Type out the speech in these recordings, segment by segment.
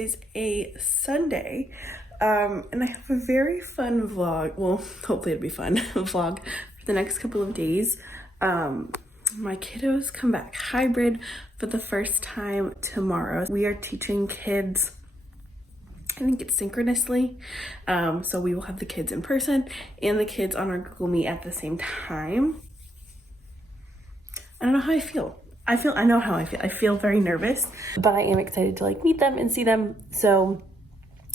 is a Sunday, and I have a very fun vlog. Well, hopefully it'll be fun vlog for the next couple of days. My kiddos come back hybrid for the first time tomorrow. We are teaching kids, I think it's synchronously. So we will have the kids in person and the kids on our Google Meet at the same time. I don't know how I feel. I know how I feel. I feel very nervous, but I am excited to like meet them and see them. So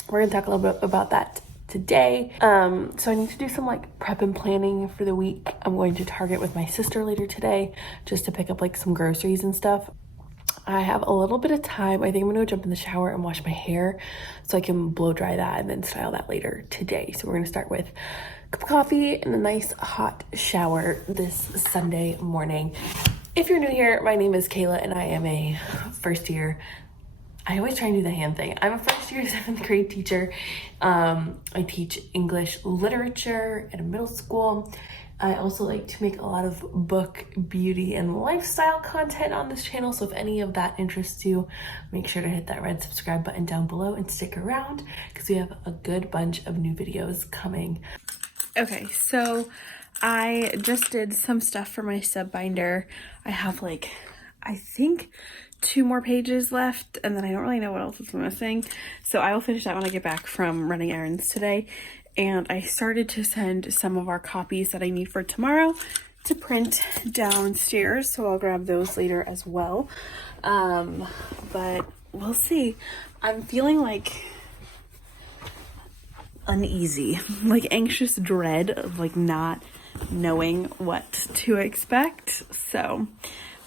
we're gonna talk a little bit about that today. So I need to do some like prep and planning for the week. I'm going to Target with my sister later today just to pick up like some groceries and stuff. I have a little bit of time. I think I'm gonna go jump in the shower and wash my hair so I can blow dry that and then style that later today. So we're gonna start with a cup of coffee and a nice hot shower this Sunday morning. If you're new here, my name is Kayla and I am a first year, I always try and do the hand thing. I'm a first year 7th grade teacher. I teach English literature at a middle school. I also like to make a lot of book, beauty, and lifestyle content on this channel. So if any of that interests you, make sure to hit that red subscribe button down below and stick around because we have a good bunch of new videos coming. Okay, so I just did some stuff for my sub binder. I have like, I think 2 more pages left, and then I don't really know what else is missing. So I will finish that when I get back from running errands today. And I started to send some of our copies that I need for tomorrow to print downstairs. So I'll grab those later as well. But we'll see. I'm feeling like uneasy, like anxious dread of like not knowing what to expect. So,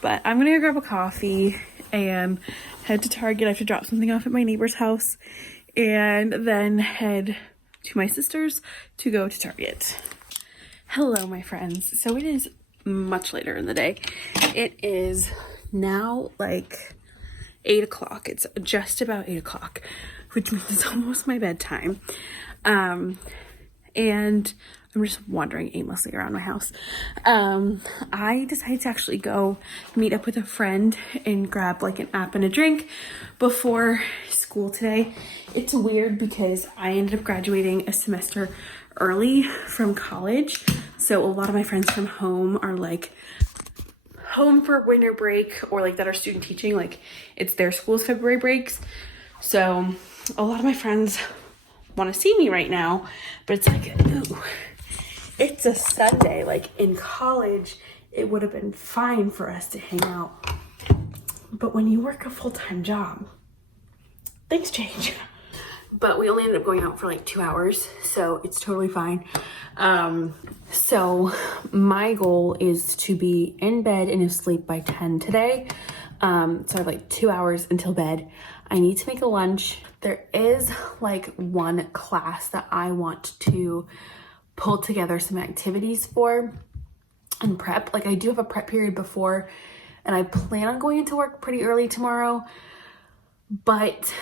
but I'm gonna go grab a coffee and head to Target. I have to drop something off at my neighbor's house and then head to my sister's to go to Target. Hello, my friends. So it is much later in the day. It is now like 8 o'clock. It's just about 8 o'clock, which means it's almost my bedtime. And I'm just wandering aimlessly around my house. I decided to actually go meet up with a friend and grab like an app and a drink before school today. It's weird because I ended up graduating a semester early from college. So a lot of my friends from home are like home for winter break or like that are student teaching, like it's their school's February breaks. So a lot of my friends want to see me right now, but it's like, ooh, it's a Sunday. Like in college, it would have been fine for us to hang out. But when you work a full-time job, things change. But we only ended up going out for like 2 hours, so it's totally fine. So my goal is to be in bed and asleep by 10 today. So I have like 2 hours until bed. I need to make a lunch. There is like one class that I want to pull together some activities for and prep. Like I do have a prep period before and I plan on going into work pretty early tomorrow, but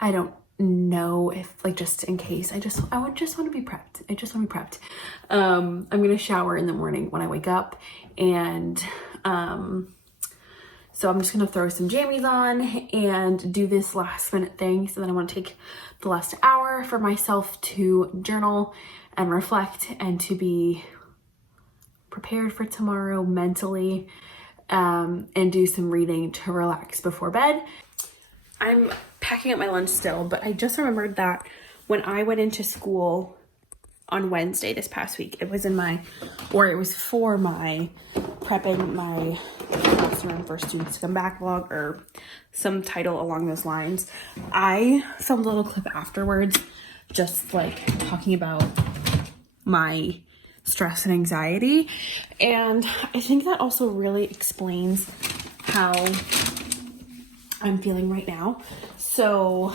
I don't know if like just in case I would just want to be prepped. I just want to be prepped. I'm gonna shower in the morning when I wake up, and so I'm just gonna throw some jammies on and do this last minute thing. So then I want to take the last hour for myself to journal and reflect and to be prepared for tomorrow mentally, and do some reading to relax before bed. I'm packing up my lunch still, but I just remembered that when I went into school on Wednesday this past week, it was for my prepping my classroom for students to come back vlog or some title along those lines. I filmed a little clip afterwards just like talking about my stress and anxiety, and I think that also really explains how I'm feeling right now. So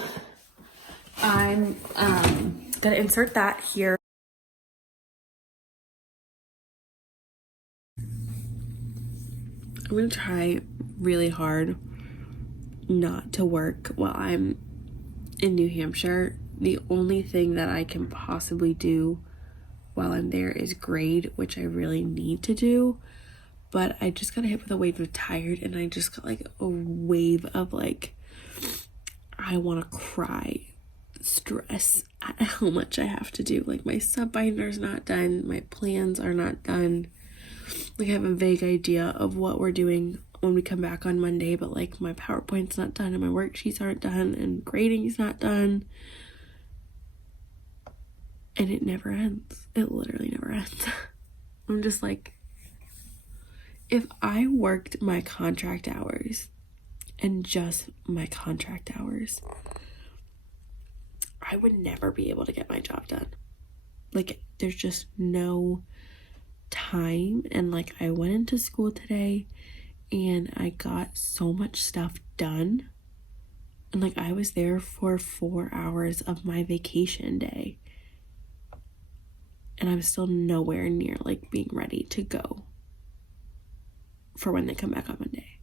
I'm gonna insert that here. I'm gonna try really hard not to work while I'm in New Hampshire. The only thing that I can possibly do while I'm there is grade, which I really need to do, but I just got hit with a wave of tired, and I just got like a wave of like, I want to cry stress at how much I have to do. Like, my sub binder's not done, my plans are not done. Like, I have a vague idea of what we're doing when we come back on Monday, but like my PowerPoint's not done and my worksheets aren't done and grading's not done. And it never ends. It literally never ends. I'm just like, if I worked my contract hours and just my contract hours, I would never be able to get my job done. Like, there's just no time. And like, I went into school today and I got so much stuff done. And like, I was there for 4 hours of my vacation day. And I'm still nowhere near like being ready to go for when they come back on Monday.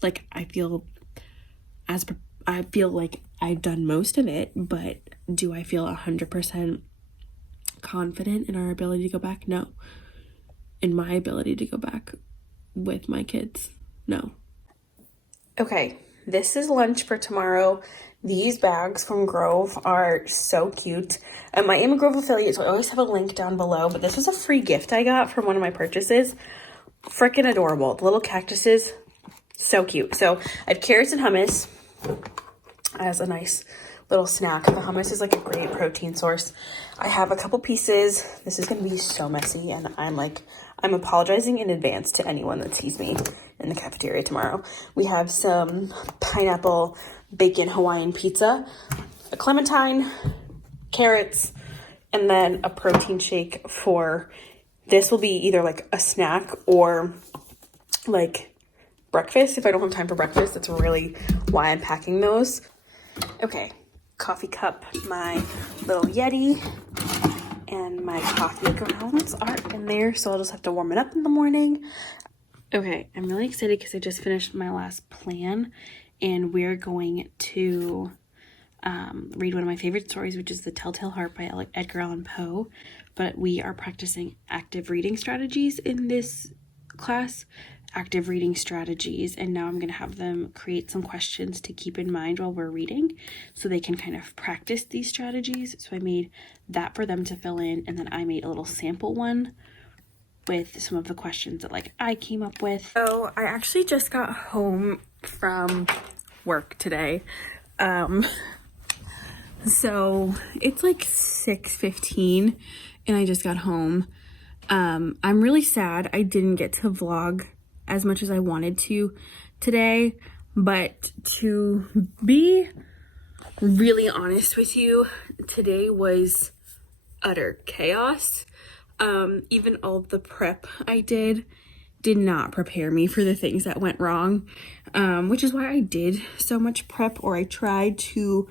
Like, I feel like I've done most of it, but do I feel 100% confident in our ability to go back? No. In my ability to go back with my kids? No. Okay, this is lunch for tomorrow. These bags from Grove are so cute. I am a Grove affiliate, so I always have a link down below, but this was a free gift I got from one of my purchases. Freaking adorable. The little cactuses, so cute. So I have carrots and hummus as a nice little snack. The hummus is like a great protein source. I have a couple pieces. This is going to be so messy, and I'm apologizing in advance to anyone that sees me in the cafeteria tomorrow. We have some pineapple bacon Hawaiian pizza, a clementine, carrots, and then a protein shake for, this will be either like a snack or like breakfast. If I don't have time for breakfast, that's really why I'm packing those. Okay, coffee cup, my little Yeti, and my coffee grounds are in there, so I'll just have to warm it up in the morning. Okay, I'm really excited because I just finished my last plan, and we're going to read one of my favorite stories, which is The Telltale Heart by Edgar Allan Poe. But we are practicing active reading strategies in this class, active reading strategies, and now I'm going to have them create some questions to keep in mind while we're reading so they can kind of practice these strategies. So I made that for them to fill in, and then I made a little sample one with some of the questions that like I came up with. So I actually just got home from work today. So it's like 6:15 and I just got home. I'm really sad I didn't get to vlog as much as I wanted to today, but to be really honest with you, today was utter chaos. Even all the prep I did not prepare me for the things that went wrong, which is why I did so much prep, or I tried to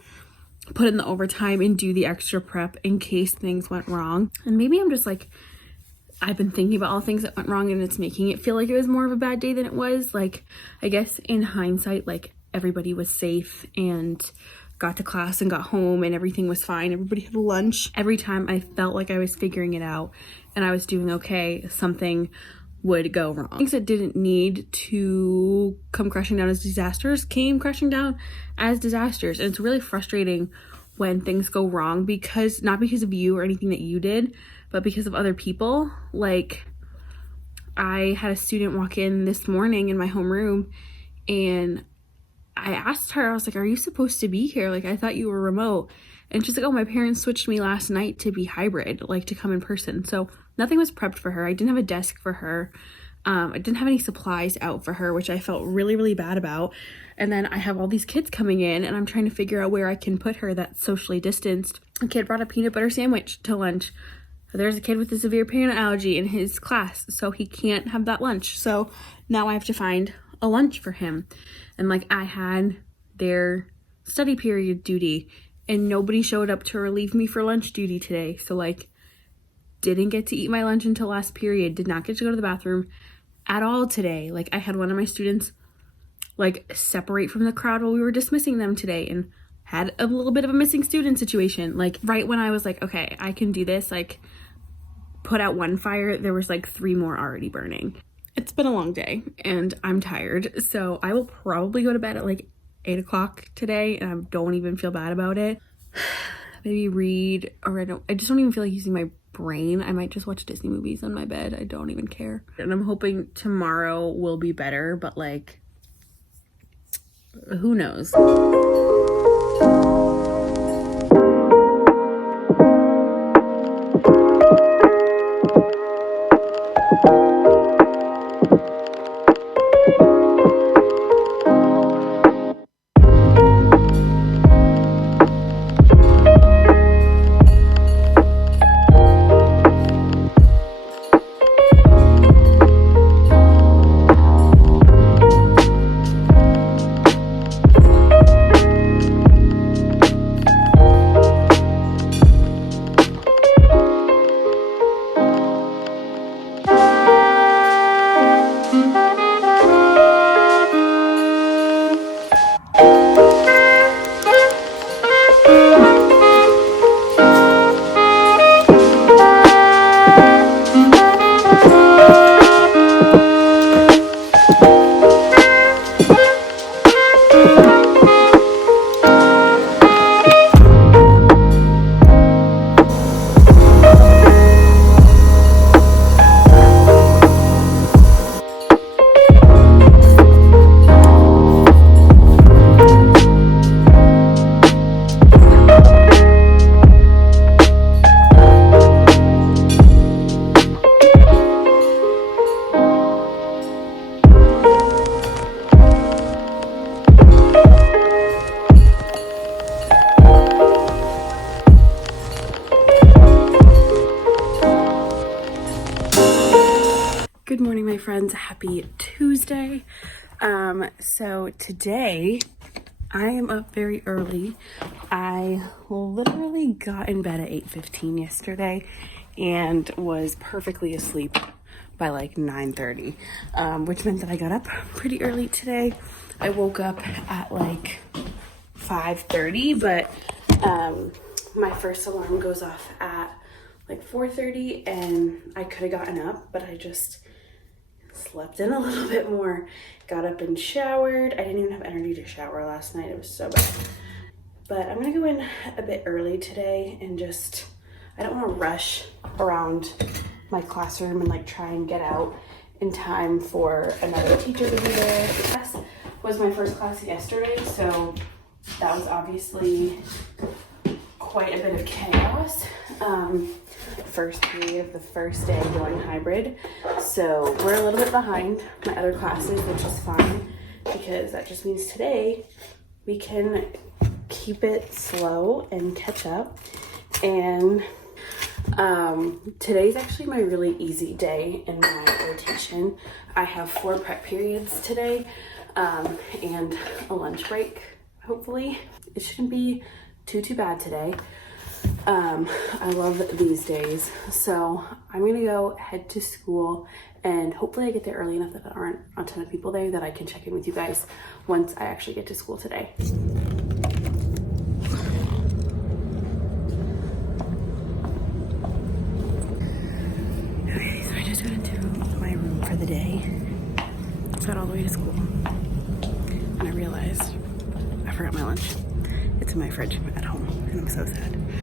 put in the overtime and do the extra prep in case things went wrong. And maybe I'm just like, I've been thinking about all the things that went wrong and it's making it feel like it was more of a bad day than it was. Like, I guess in hindsight, like, everybody was safe and got to class and got home and everything was fine. Everybody had lunch. Every time I felt like I was figuring it out and I was doing okay, something would go wrong. Things that didn't need to come crashing down as disasters came crashing down as disasters. And it's really frustrating when things go wrong, because not because of you or anything that you did, but because of other people. Like, I had a student walk in this morning in my homeroom and I asked her, I was like, are you supposed to be here? Like, I thought you were remote. And she's like, oh, my parents switched me last night to be hybrid, like to come in person. So nothing was prepped for her. I didn't have a desk for her. I didn't have any supplies out for her, which I felt really, really bad about. And then I have all these kids coming in and I'm trying to figure out where I can put her that's socially distanced. A kid brought a peanut butter sandwich to lunch. There's a kid with a severe peanut allergy in his class, so he can't have that lunch. So now I have to find a lunch for him. And like, I had their study period duty and nobody showed up to relieve me for lunch duty today. So like, didn't get to eat my lunch until last period, did not get to go to the bathroom at all today. Like, I had one of my students like separate from the crowd while we were dismissing them today and had a little bit of a missing student situation. Like, right when I was like, okay, I can do this, like, put out one fire, there was like 3 more already burning. It's been a long day and I'm tired, so I will probably go to bed at like 8 o'clock today, and I don't even feel bad about it. Maybe read, or I just don't even feel like using my brain. I might just watch Disney movies on my bed. I don't even care. And I'm hoping tomorrow will be better, but like, who knows? Good morning, my friends. Happy Tuesday. So today I am up very early. I literally got in bed at 8:15 yesterday and was perfectly asleep by like 9:30, which meant that I got up pretty early today. I woke up at like 5:30, but my first alarm goes off at like 4:30, and I could have gotten up, but I just slept in a little bit more, got up and showered. I didn't even have energy to shower last night. It was so bad. But I'm gonna go in a bit early today and just, I don't want to rush around my classroom and like try and get out in time for another teacher to be there. The class was my first class yesterday, so that was obviously quite a bit of chaos. First period of the first day going hybrid, so we're a little bit behind my other classes, which is fine because that just means today we can keep it slow and catch up. And today's actually my really easy day in my rotation. I have 4 prep periods today, and a lunch break. Hopefully it shouldn't be too bad today. I love these days, so I'm gonna go head to school, and hopefully I get there early enough that there aren't a ton of people there that I can check in with you guys once I actually get to school today. Okay, so I just got into my room for the day. Got all the way to school, and I realized I forgot my lunch. It's in my fridge at home, and I'm so sad.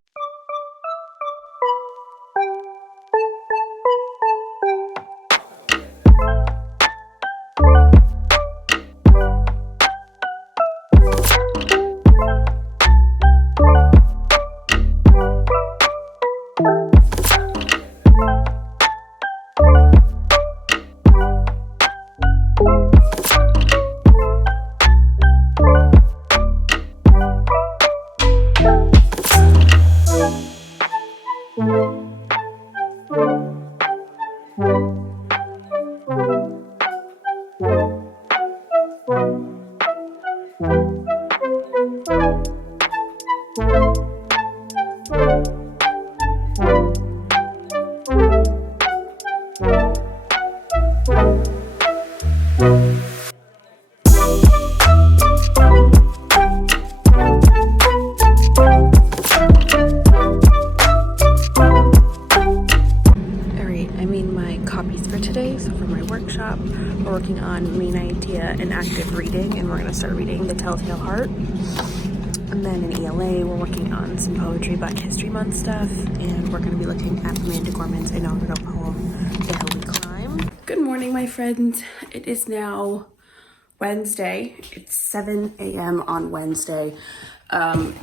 I made my copies for today. So for my workshop, we're working on main idea and active reading, and we're gonna start reading The Telltale Heart. And then in ELA, we're working on some poetry Black History Month stuff, and we're gonna be looking at Amanda Gorman's inaugural poem, The Hill We Climb. Good morning, my friends. It is now Wednesday. It's 7 a.m. on Wednesday. I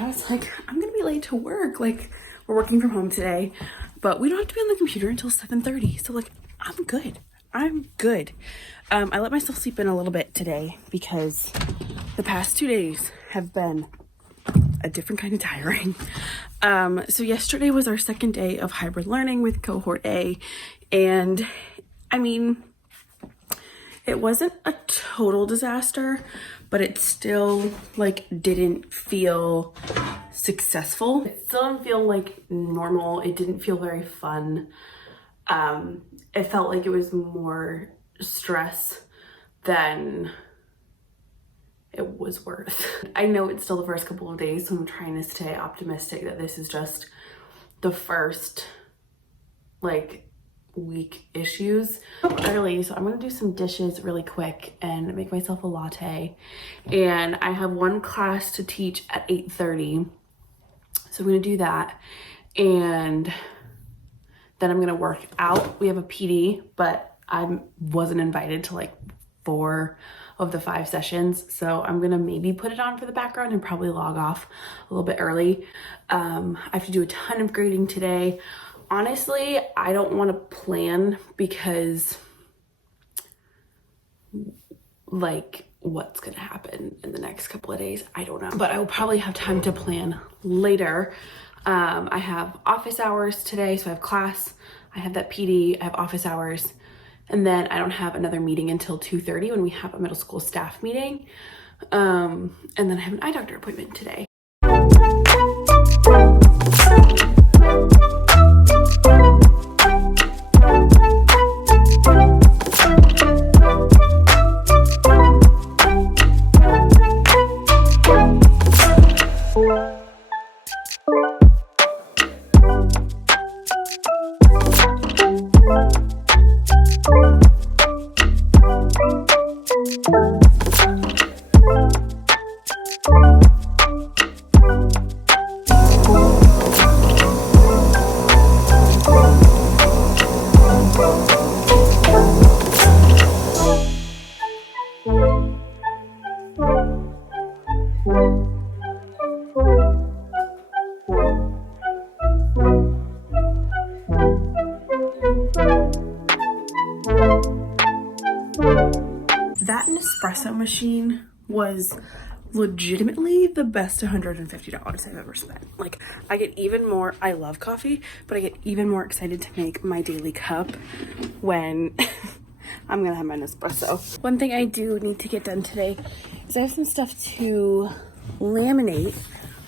was like, I'm gonna be late to work. Like, we're working from home today, but we don't have to be on the computer until 7:30. So like, I'm good. I let myself sleep in a little bit today because the past 2 days have been a different kind of tiring. So yesterday was our second day of hybrid learning with cohort A. And I mean, it wasn't a total disaster, but it still like didn't feel successful. It still didn't feel like normal. It didn't feel very fun. It felt like it was more stress than it was worth. I know it's still the first couple of days, so I'm trying to stay optimistic that this is just the first like week issues. Early, so I'm gonna do some dishes really quick and make myself a latte. And I have one class to teach at 8:30, so I'm gonna do that. And then I'm gonna work out. We have a PD, but I wasn't invited to like 4 of the 5 sessions, so I'm gonna maybe put it on for the background and probably log off a little bit early. I have to do a ton of grading today. Honestly, I don't want to plan because like what's gonna happen in the next couple of days, I don't know, but I will probably have time to plan later. I have office hours today, so I have class, I have that PD, I have office hours, and then I don't have another meeting until 2:30 when we have a middle school staff meeting. And then I have an eye doctor appointment today. That Nespresso machine was legitimately the best $150 I've ever spent. Like, I get even more, I love coffee, but I get even more excited to make my daily cup when I'm gonna have my Nespresso. One thing I do need to get done today is I have some stuff to laminate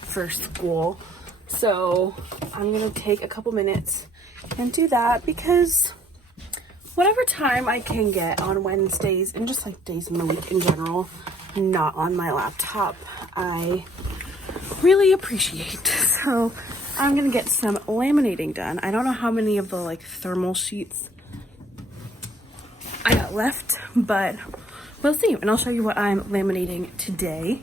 for school. So I'm gonna take a couple minutes and do that because whatever time I can get on Wednesdays and just like days in the week in general, not on my laptop, I really appreciate. So I'm gonna get some laminating done. I don't know how many of the like thermal sheets I got left, but we'll see. And I'll show you what I'm laminating today.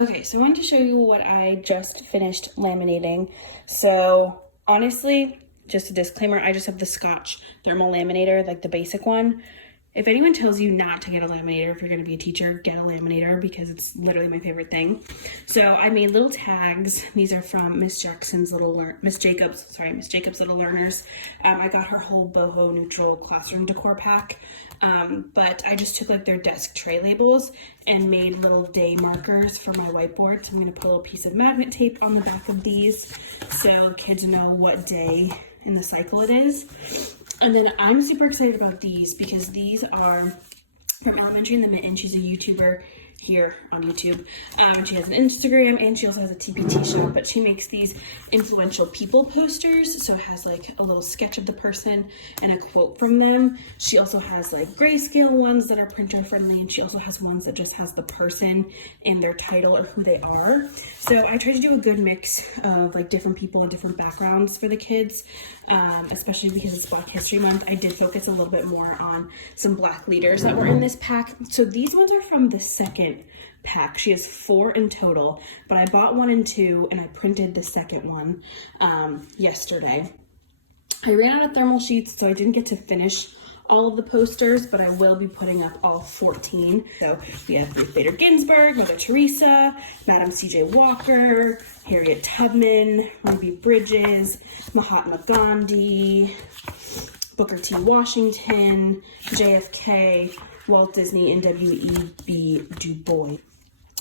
Okay, so I wanted to show you what I just finished laminating. So honestly, just a disclaimer, I just have the Scotch thermal laminator, like the basic one. If anyone tells you not to get a laminator, if you're gonna be a teacher, get a laminator because it's literally my favorite thing. So I made little tags. These are from Miss Jacobs' Little Learners. I got her whole boho neutral classroom decor pack. But I just took like their desk tray labels and made little day markers for my whiteboard. So I'm gonna put a little piece of magnet tape on the back of these so kids know what day in the cycle it is. And then I'm super excited about these because these are from Elementary in the Mitten. She's a YouTuber here on YouTube. She has an Instagram and she also has a TPT shop, but she makes these influential people posters. So it has like a little sketch of the person and a quote from them. She also has like grayscale ones that are printer friendly, and she also has ones that just has the person in their title or who they are. So I tried to do a good mix of like different people and different backgrounds for the kids, especially because it's Black History Month. I did focus a little bit more on some Black leaders that were in this pack. So these ones are from the second pack. She has 4 in total, but I bought 1 and 2 and I printed the second one yesterday. I ran out of thermal sheets, so I didn't get to finish all of the posters, but I will be putting up all 14. So we have Ruth Bader Ginsburg, Mother Teresa, Madam C.J. Walker, Harriet Tubman, Ruby Bridges, Mahatma Gandhi, Booker T. Washington, JFK, Walt Disney, and W.E.B. Du Bois.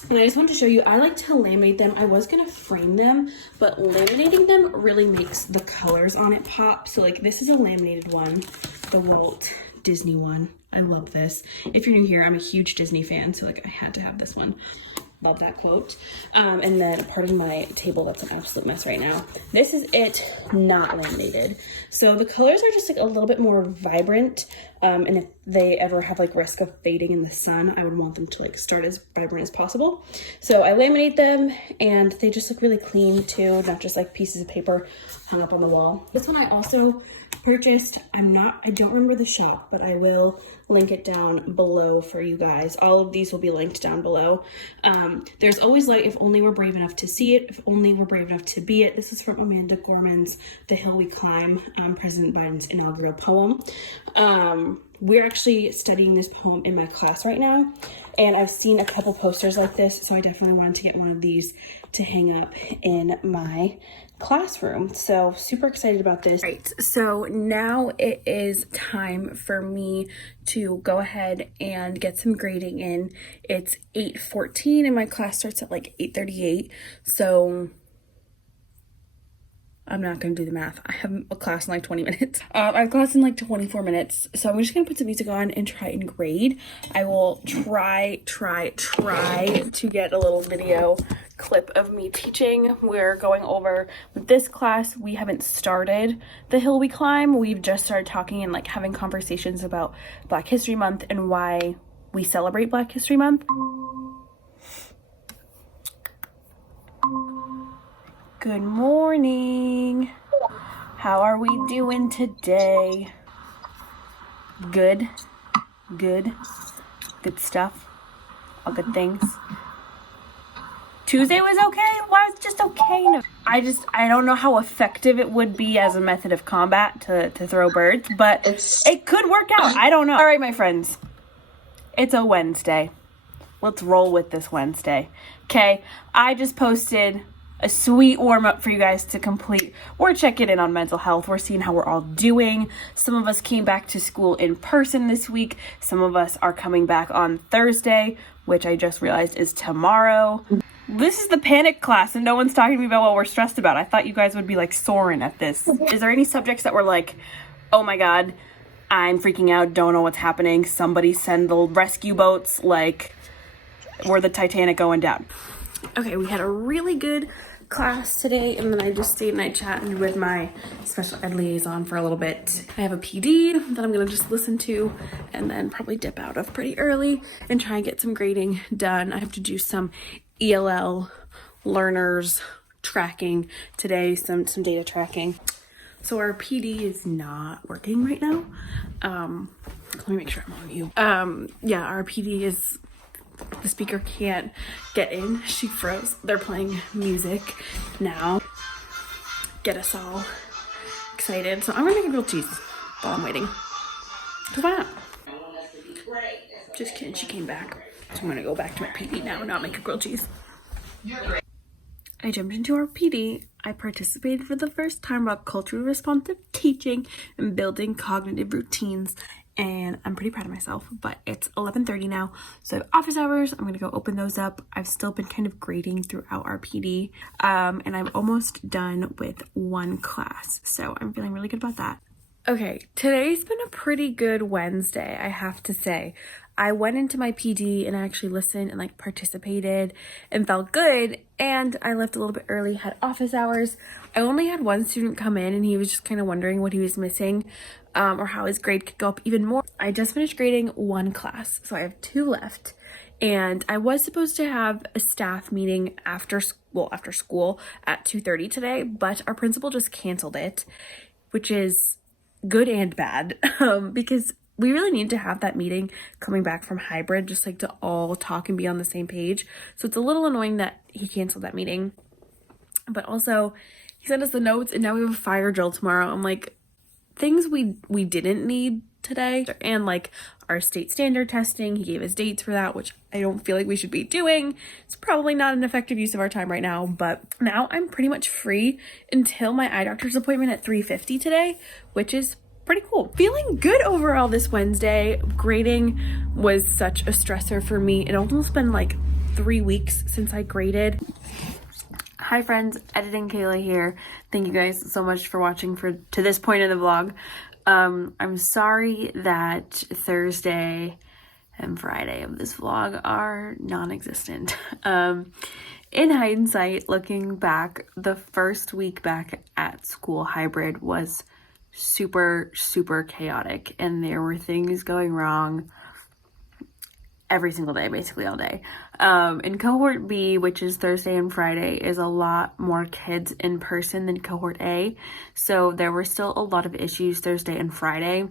And I just wanted to show you, I like to laminate them. I was gonna frame them, but laminating them really makes the colors on it pop. So like this is a laminated one, the Walt Disney one. I love this. If you're new here, I'm a huge Disney fan, so like I had to have this one. Love that quote. And then pardon my table, that's an absolute mess right now. This is it not laminated. So the colors are just like a little bit more vibrant. And if they ever have like risk of fading in the sun, I would want them to like start as vibrant as possible. So I laminate them and they just look really clean too, not just like pieces of paper hung up on the wall. This one I also purchased. I don't remember the shop, but I will link it down below for you guys. All of these will be linked down below. There's always light if only we're brave enough to see it, if only we're brave enough to be it. This is from Amanda Gorman's The Hill We Climb, President Biden's inaugural poem. We're actually studying this poem in my class right now, and I've seen a couple posters like this, so I definitely wanted to get one of these to hang up in my classroom. So super excited about this. Right, so now it is time for me to go ahead and get some grading in. It's 8:14 and my class starts at like 8:38, so I'm not going to do the math. I have a class in like 20 minutes. I have class in like 24 minutes. So I'm just going to put some music on and try and grade. I will try to get a little video clip of me teaching. We're going over with this class. We haven't started The Hill We Climb. We've just started talking and like having conversations about Black History Month and why we celebrate Black History Month. Good morning. How are we doing today? Good stuff. All good things. Tuesday was okay. Why was it just okay? No. I don't know how effective it would be as a method of combat to throw birds, but it could work out. I don't know. All right, my friends. It's a Wednesday. Let's roll with this Wednesday. Okay, I just posted a sweet warm-up for you guys to complete. We're checking in on mental health. We're seeing how we're all doing. Some of us came back to school in person this week. Some of us are coming back on Thursday, which I just realized is tomorrow. This is the panic class and no one's talking to me about what we're stressed about. I thought you guys would be like soaring at this. Is there any subjects that were like, oh my God, I'm freaking out, don't know what's happening. Somebody send the rescue boats, like we're the Titanic going down. Okay, we had a really good class today, and then I just stayed and I chatted with my special ed liaison for a little bit. I have a PD that I'm gonna just listen to and then probably dip out of pretty early and try and get some grading done. I have to do some ELL learners tracking today, some data tracking. So our PD is not working right now. Let me make sure I'm on mute. Yeah, our PD is the speaker can't get in. She froze. They're playing music now. Get us all excited. So I'm gonna make a grilled cheese while I'm waiting. Cause why not? Just kidding, she came back. So I'm gonna go back to my PD now and not make a grilled cheese. I jumped into our PD. I participated for the first time about culturally responsive teaching and building cognitive routines. And I'm pretty proud of myself, but it's 11:30 now, so I have office hours. I'm gonna go open those up. I've still been kind of grading throughout our PD, and I'm almost done with one class, so I'm feeling really good about that. Okay, today's been a pretty good Wednesday, I have to say. I went into my PD and I actually listened and like participated and felt good, and I left a little bit early, had office hours. I only had one student come in and he was just kind of wondering what he was missing, or how his grade could go up even more. I just finished grading one class, so I have 2 left. And I was supposed to have a staff meeting after school at 2:30 today, but our principal just canceled it, which is good and bad, because we really need to have that meeting coming back from hybrid, just like to all talk and be on the same page. So it's a little annoying that he canceled that meeting, but also he sent us the notes and now we have a fire drill tomorrow. I'm like, things we didn't need today, and like our state standard testing, he gave us dates for that, which I don't feel like we should be doing. It's probably not an effective use of our time right now, but now I'm pretty much free until my eye doctor's appointment at 3:50 today, which is pretty cool. Feeling good overall this Wednesday. Grading was such a stressor for me. It almost been like 3 weeks since I graded. Hi friends, Editing Kayla here. Thank you guys so much for watching to this point in the vlog. I'm sorry that Thursday and Friday of this vlog are non-existent. In hindsight, looking back, the first week back at school hybrid was super chaotic, and there were things going wrong every single day, basically all day. In cohort B, which is Thursday and Friday, is a lot more kids in person than cohort A, so there were still a lot of issues Thursday and Friday,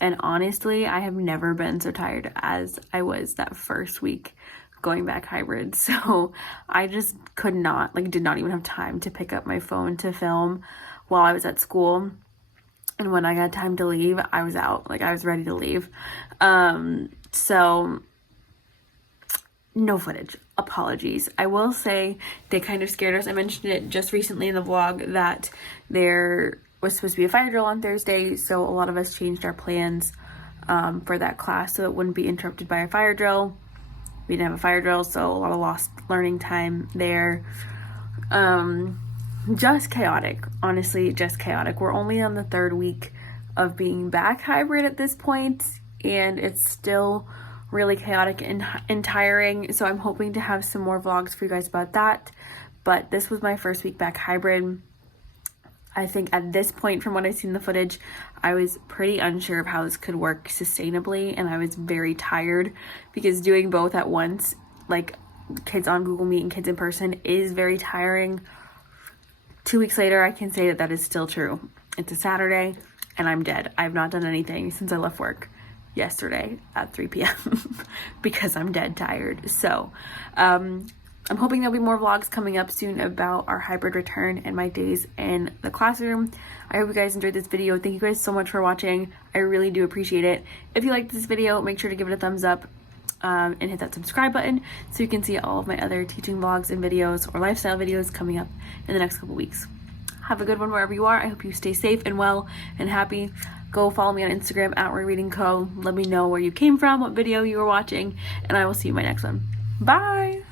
and honestly I have never been so tired as I was that first week going back hybrid. So I just did not even have time to pick up my phone to film while I was at school. And when I got time to leave, I was out. Like, I was ready to leave. So no footage. Apologies. I will say they kind of scared us. I mentioned it just recently in the vlog that there was supposed to be a fire drill on Thursday, so a lot of us changed our plans for that class so it wouldn't be interrupted by a fire drill. We didn't have a fire drill, so a lot of lost learning time there. Just chaotic, honestly, just chaotic. We're only on the 3rd week of being back hybrid at this point, and it's still really chaotic and tiring, so I'm hoping to have some more vlogs for you guys about that. But this was my first week back hybrid. I think at this point, from what I've seen in the footage, I was pretty unsure of how this could work sustainably, and I was very tired because doing both at once, like kids on Google Meet and kids in person, is very tiring. 2 weeks later, I can say that that is still true. It's a Saturday and I'm dead. I've not done anything since I left work yesterday at 3 p.m. because I'm dead tired. So I'm hoping there'll be more vlogs coming up soon about our hybrid return and my days in the classroom. I hope you guys enjoyed this video. Thank you guys so much for watching. I really do appreciate it. If you liked this video, make sure to give it a thumbs up. And hit that subscribe button so you can see all of my other teaching vlogs and videos or lifestyle videos coming up in the next couple weeks. Have a good one wherever you are. I hope you stay safe and well and happy. Go follow me on Instagram at @ReadingCo. Let me know where you came from, what video you were watching, and I will see you in my next one. Bye!